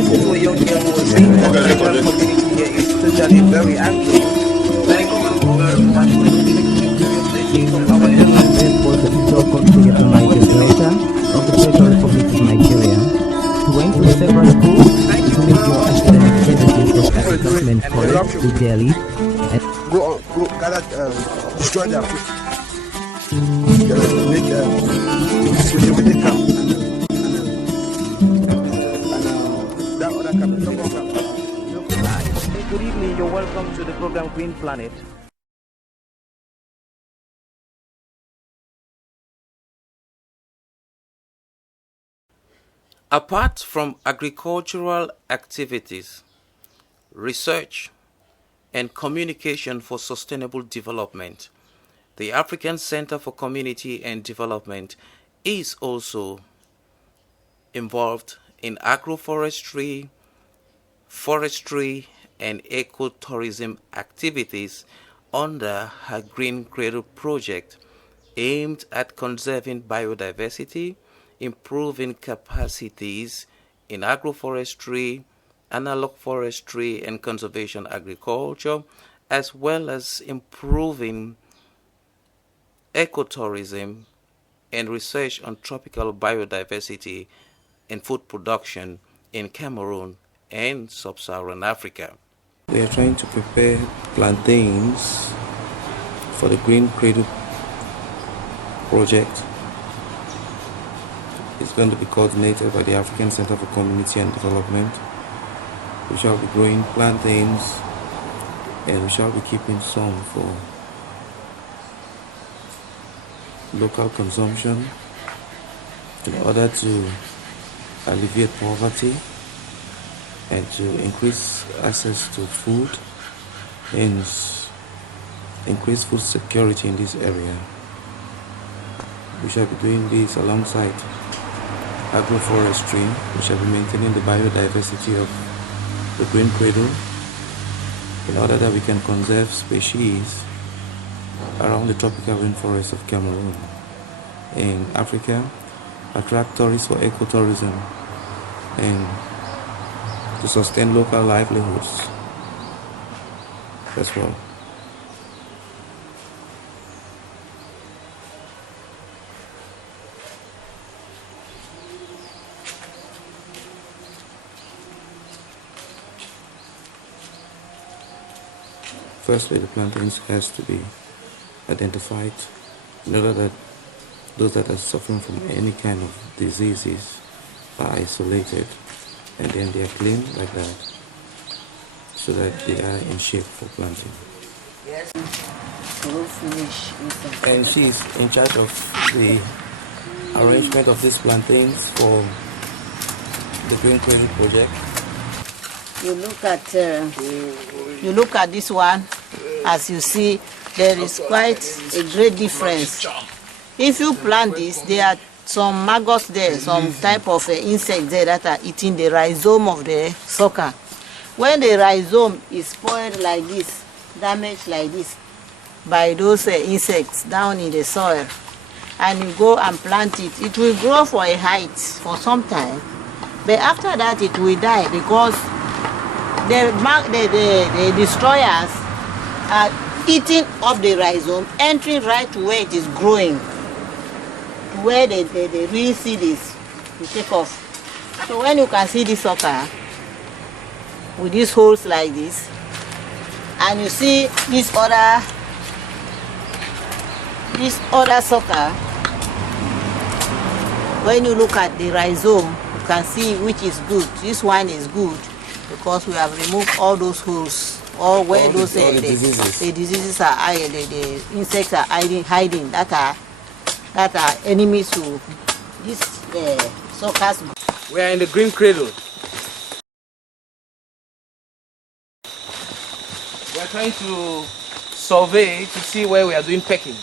listen to a young girl who was saying that the rural community here is totally very angry. Welcome to the Niger Delta of the Federal Republic of Nigeria. He went to several schools to major academic services such as government college, the Delhi, and go gather, destroy their food. Make the camp. That other camp. Good evening, you're welcome to the program Green Planet. Apart from agricultural activities, research, and communication for sustainable development, the African Center for Community and Development is also involved in agroforestry, forestry, and ecotourism activities under her Green Cradle Project aimed at conserving biodiversity, improving capacities in agroforestry, analog forestry, and conservation agriculture, as well as improving ecotourism and research on tropical biodiversity and food production in Cameroon and sub-Saharan Africa. We are trying to prepare plantains for the Green Cradle Project. It's going to be coordinated by the African Center for Community and Development. We shall be growing plantains and we shall be keeping some for local consumption in order to alleviate poverty and to increase access to food and increase food security in this area. We shall be doing this alongside agroforestry. We shall be maintaining the biodiversity of the Green Cradle in order that we can conserve species around the tropical rainforest of Cameroon. In Africa, attract tourists for ecotourism and to sustain local livelihoods. That's all. Firstly, the plantains has to be identified in order that those that are suffering from any kind of diseases are isolated and then they are cleaned like that so that they are in shape for planting. Yes. We'll finish. And she is in charge of the arrangement of these plantains for the Green Cradle Project. You look at this one. As you see, there is quite a great difference. If you plant this, there are some maggots there, some type of insects there that are eating the rhizome of the sucker. When the rhizome is spoiled like this, damaged like this by those insects down in the soil, and you go and plant it, it will grow for a height for some time, but after that it will die because the destroyers are eating up the rhizome, entering right to where it is growing, to where the real seed is to take off. So when you can see this sucker with these holes like this, and you see this other sucker, when you look at the rhizome, you can see which is good. This one is good because we have removed all those holes. Or where all those the diseases are, the insects are hiding that are enemies to these suckers. We are in the Green Cradle. We are trying to survey to see where we are doing pecking.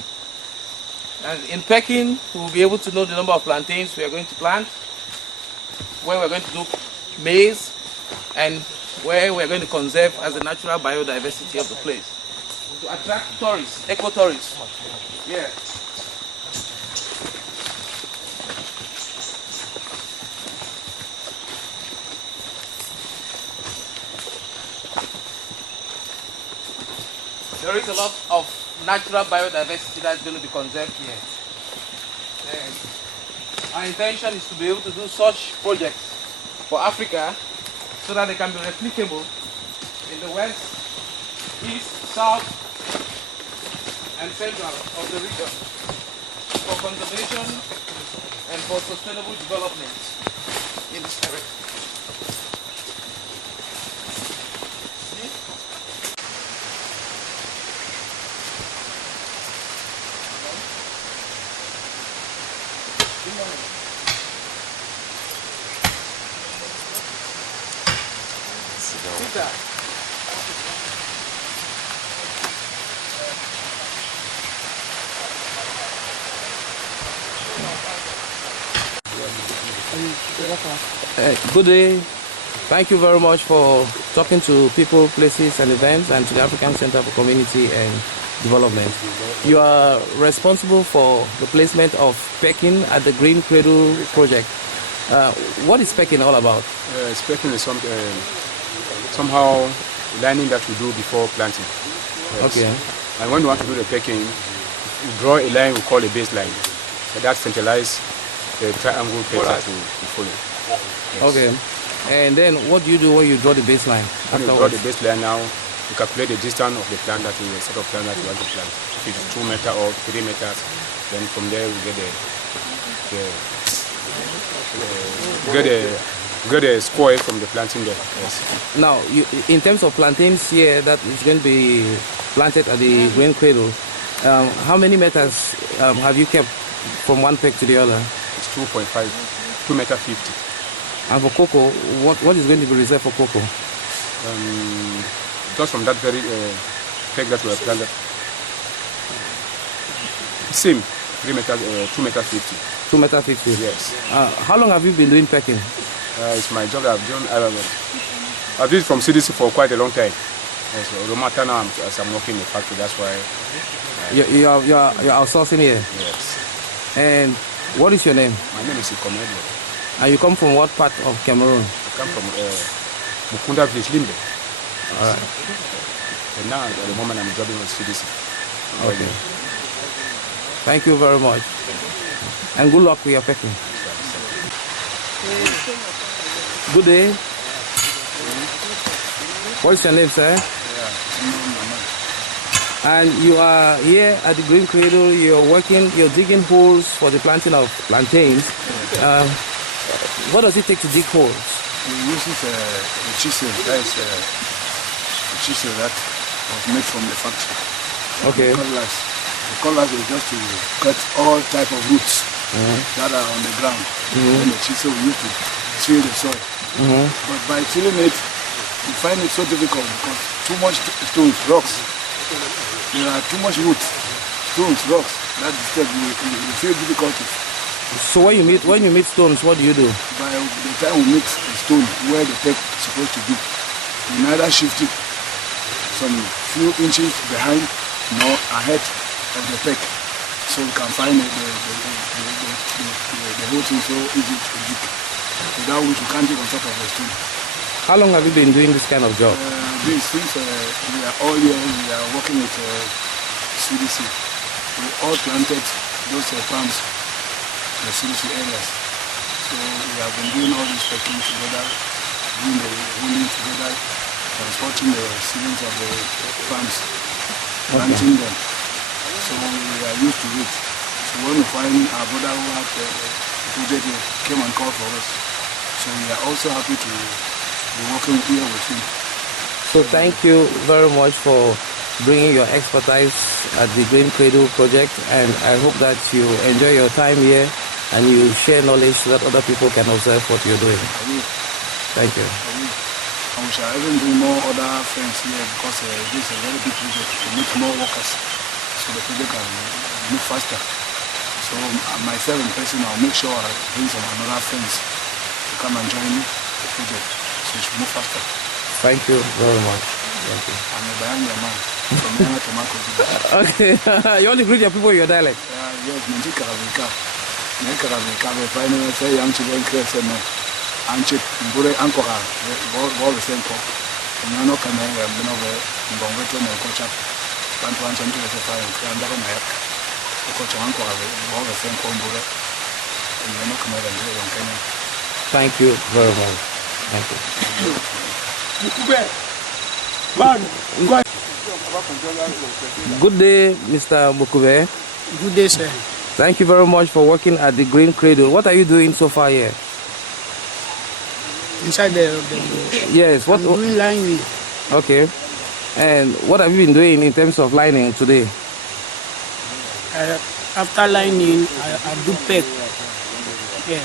And in pecking, we will be able to know the number of plantains we are going to plant, where we are going to do maize, and where we are going to conserve as the natural biodiversity of the place. To attract tourists, eco-tourists. Yeah. there is a lot of natural biodiversity that's going to be conserved here. And our intention is to be able to do such projects for Africa so that they can be replicable in the west, east, south, and central of the region for conservation and for sustainable development in this direction. Good day. Thank you very much for talking to people, places and events and to the African Center for Community and Development. You are responsible for the placement of pecking at the Green Cradle Project. What is pecking all about? Pecking is somehow lining that we do before planting. Yes. Okay. And when you want to do the pecking, you draw a line we call a baseline. So that centralizes the triangle pattern to follow. Yes. Okay. And then what do you do when you draw the baseline? When you draw the baseline now, you calculate the distance of the plant that you set of plant that you want to plant. If it's 2 meters or 3 meters, then from there we get the square from the planting there. Yes. Now, in terms of plantains here that is going to be planted at the Green Cradle, how many meters have you kept from one peck to the other? It's 2.5, 2 meters 50. And for cocoa, what is going to be reserved for cocoa? Just from that very peck that we have planted. Same, 2 meters 50. 2 meters 50? Yes. How long have you been doing pecking? It's my job that I've done. I've been from CDC for quite a long time. Yes, no matter now, as I'm working in the factory, that's why. You're outsourcing here? Yes. And what is your name? My name is Ivo. And you come from what part of Cameroon? I come from Mukunda village, Limbe. All right. And now, at the moment, I'm jobbing with CDC. Okay. Thank you very much. And good luck with your pecking. Good day. What is your name, sir? And you are here at the Green Cradle. You're digging holes for the planting of plantains. What does it take to dig holes? We use a chisel. That is a chisel that was made from the factory. Okay. The cutlass is just to cut all type of roots that are on the ground. And the chisel we use to till the soil. But by tilling it, we find it so difficult because too much stones, rocks. There are too much roots, stones, rocks. That disturb you. You feel difficulty. So when you meet stones, what do you do? By the time we meet the stone where the peck is supposed to be, we either shift it some few inches behind nor ahead of the peck, so we can find the whole thing so easy to dig. Without which we can't dig on top of the stone. How long have you been doing this kind of job? Since we are all here, we are working with CDC. We all planted those farms, the CDC areas. So we have been doing all this pecking together, doing the weeding together, transporting the seeds of the farms, planting them. So we are used to it. So when we find our brother who had the project, he came and called for us. So we are also happy to be working here with him. So thank you very much for bringing your expertise at the Green Cradle Project, and I hope that you enjoy your time here and you share knowledge so that other people can observe what you're doing. Thank you. And we shall even do more other friends here because this is a very big project. We need more workers so the project can move faster. So myself in person, I'll make sure I bring some another friends to come and join the project so it should move faster. Thank you very much. Thank you. I'm a Bayanga man from Ghana to Marco. Okay. You want to greet your people in your dialect? Yes, Minti Karavika. Karavika, we finally say young children, Chris and Anchip, Bure Ankora, all the same call. And you're not coming here, you know, Mbongaya and Kochap. bantu bantu basefaya ngihamba naye kodwa ngikwazi ngoba senkombula ngiyena kumele nje yonke. Thank you very much. Thank you. Good day, Mr. Mukube. Good day, sir. Thank you very much for working at the Green Cradle. What are you doing so far here? Inside the Yes. What? doing lining. Okay. And what have you been doing in terms of lining today? After lining, I do peck. Yeah.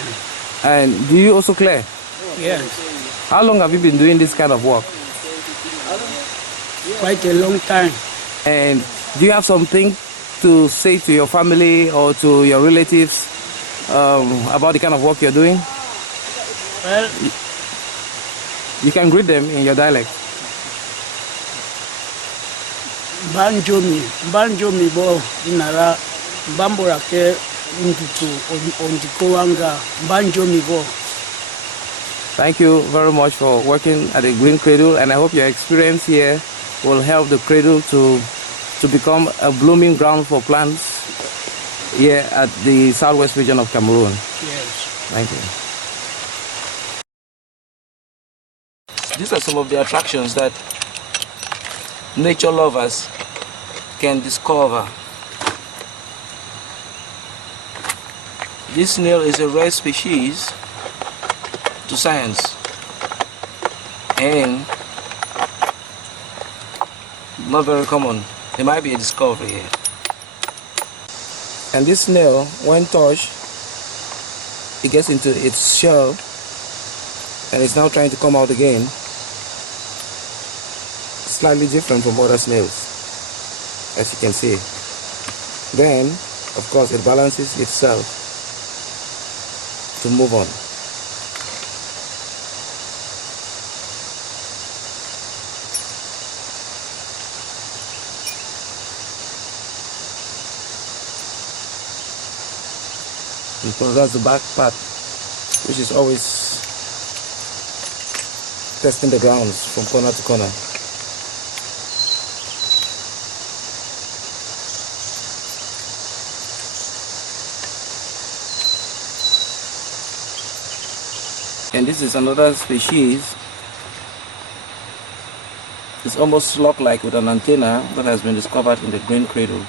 And do you also clear? Yes. How long have you been doing this kind of work? Quite a long time. And do you have something to say to your family or to your relatives about the kind of work you're doing? Well, You can greet them in your dialect. Banjomi bo inara bambora ke ntutu ondiko wanga banjomi bo. Thank you very much for working at the Green Cradle, and I hope your experience here will help the cradle to become a blooming ground for plants here at the southwest region of Cameroon. Yes. Thank you. These are some of the attractions that nature lovers can discover. This snail is a rare species to science and not very common. It might be a discovery here. And this snail, when touched, it gets into its shell and it's now trying to come out again. Slightly different from other snails, as you can see. Then, of course, it balances itself to move on. Because that's the back part, which is always testing the grounds from corner to corner. And this is another species. It's almost slug-like with an antenna that has been discovered in the Green Cradle.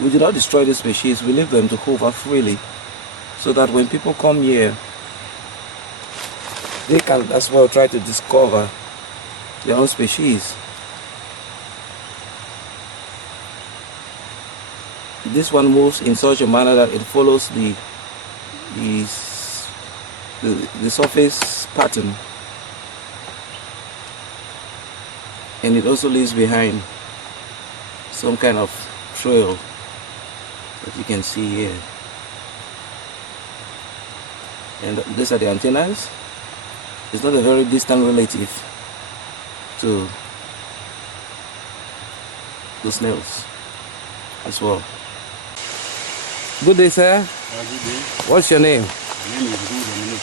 We do not destroy the species, we leave them to hover freely so that when people come here, they can as well try to discover their own species. This one moves in such a manner that it follows the surface pattern, and it also leaves behind some kind of trail that you can see here. And these are the antennas. It's not a very distant relative to the snails as well. Good day, sir. Good day. What's your name? My name is Dominic.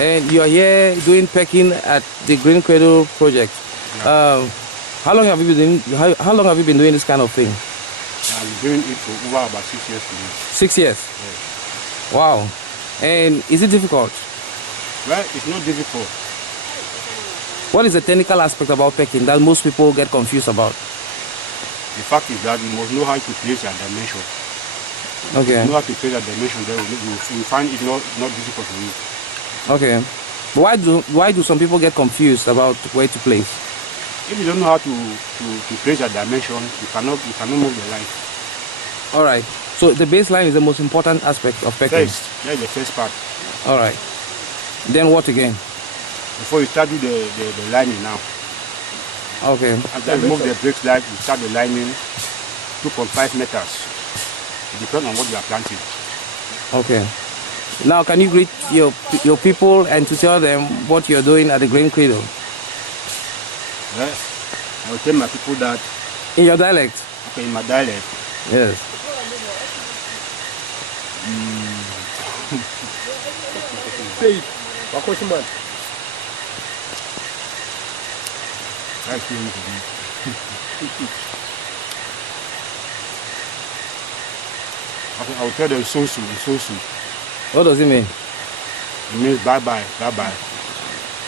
And you are here doing pecking at the Green Cradle Project. Yeah. How long have you been doing? How long have you been doing this kind of thing? I'm doing it for over about 6 years today. 6 years. Yes. Wow. And is it difficult? Well, it's not difficult. What is the technical aspect about pecking that most people get confused about? The fact is that you must know how to place your dimension. Okay. If you know how to place your dimension, then you find it not difficult for you. Okay. But why do some people get confused about where to place? If you don't know how to place your dimension, you cannot move the line. All right. So the baseline is the most important aspect of pecking. First, that's the first part. All right. Then what again? Before you start with the lining now. Okay. After you remove the brake slide, you start the lining 2.5 meters. It depends on what you are planting. Okay. Now, can you greet your people and to tell them what you're doing at the Green Cradle? Well, I will tell my people that. In your dialect? Okay, in my dialect. Yes. Say it. What question, man? That's I'll tell them so soon, so soon. What does it mean? It means bye-bye, bye-bye.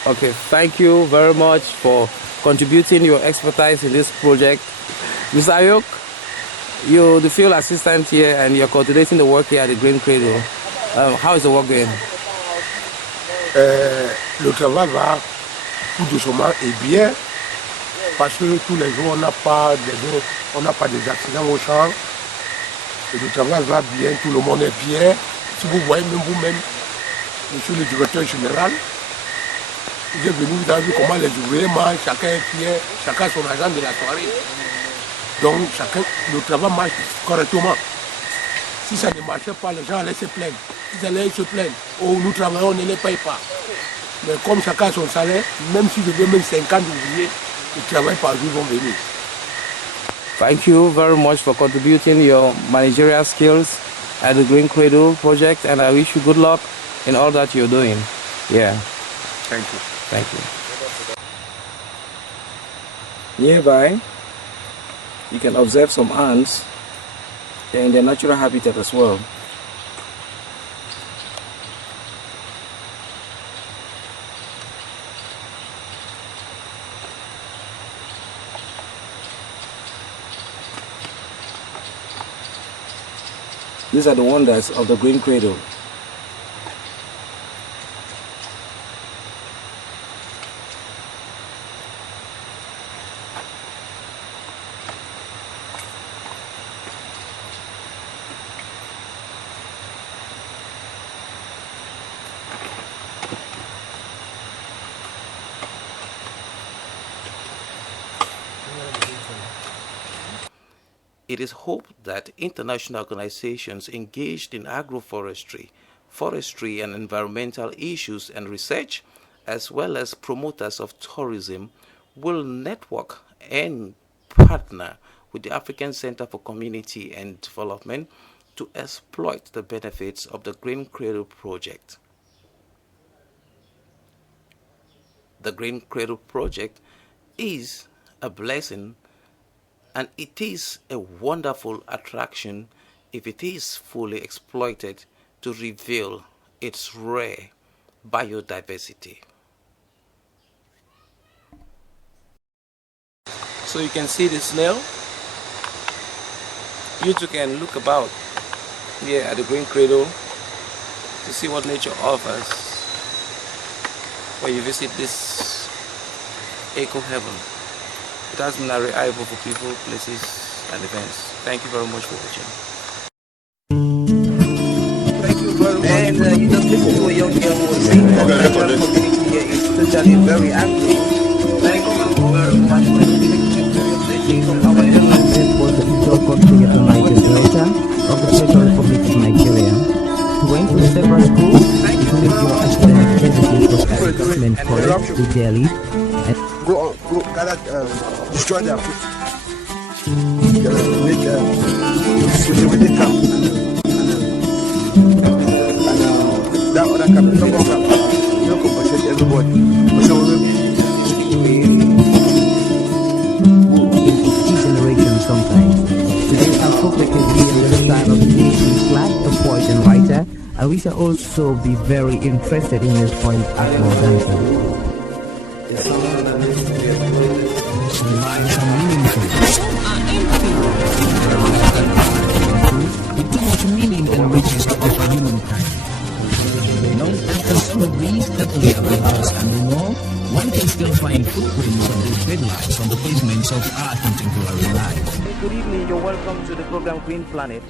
Okay, thank you very much for contributing your expertise in this project. Mr. Ayok, you're the field assistant here and you're coordinating the work here at the Green Cradle. How is the work going? Le travail va tout doucement et bien parce que tous les jours on n'a pas des accidents au champ. Et le travail va bien, tout le monde est bien. Si vous voyez même vous-même, monsieur le directeur général, vous êtes venu, vous avez vu comment les ouvriers mangent, chacun est bien, chacun a son agent de la soirée. Donc le travail marche correctement. Si ça ne marchait pas, les gens allaient se plaindre. Ils allaient se plaindre. Oh, nous travaillons, on ne les paye pas. Mais comme chacun a son salaire, même si je veux même 50 ouvriers, ils travaillent par jour, vont venir. Thank you very much for contributing your managerial skills at the Green Cradle Project, and I wish you good luck in all that you're doing. Yeah. Thank you. Thank you. Nearby, you can observe some ants. They're in their natural habitat as well. These are the wonders of the Green Cradle. It is hoped that international organizations engaged in agroforestry, forestry and environmental issues and research, as well as promoters of tourism, will network and partner with the African Center for Community and Development to exploit the benefits of the Green Cradle Project. The Green Cradle Project is a blessing, and it is a wonderful attraction if it is fully exploited to reveal its rare biodiversity. So you can see the snail. You too can look about here at the Green Cradle to see what nature offers when you visit this eco heaven. It has been Arrey Ivo for people, places and events. Thank you very much for watching. Thank you very much. And you just listen to a young girl who was saying that the community here is totally very angry. Thank you very much for listening from our airline. This was the Ivo Arrey Mbongaya Delta of the Federal Republic of Nigeria. He went to several schools to make your academic education for government college to Delhi. Go, gather, destroy their food. Make with camp. And that other camp, you don't compensate everybody. Generation sometimes. Today our focus will be on the side of the flat, a poet and writer, and we shall also be very interested in his point at more dancer. With too much meaning and riches to offer humankind. Long after stories that we have lost and more, one can still find footprints of the deadlines on the pavements of our contemporary life. Good evening, you're welcome to the program Green Planet.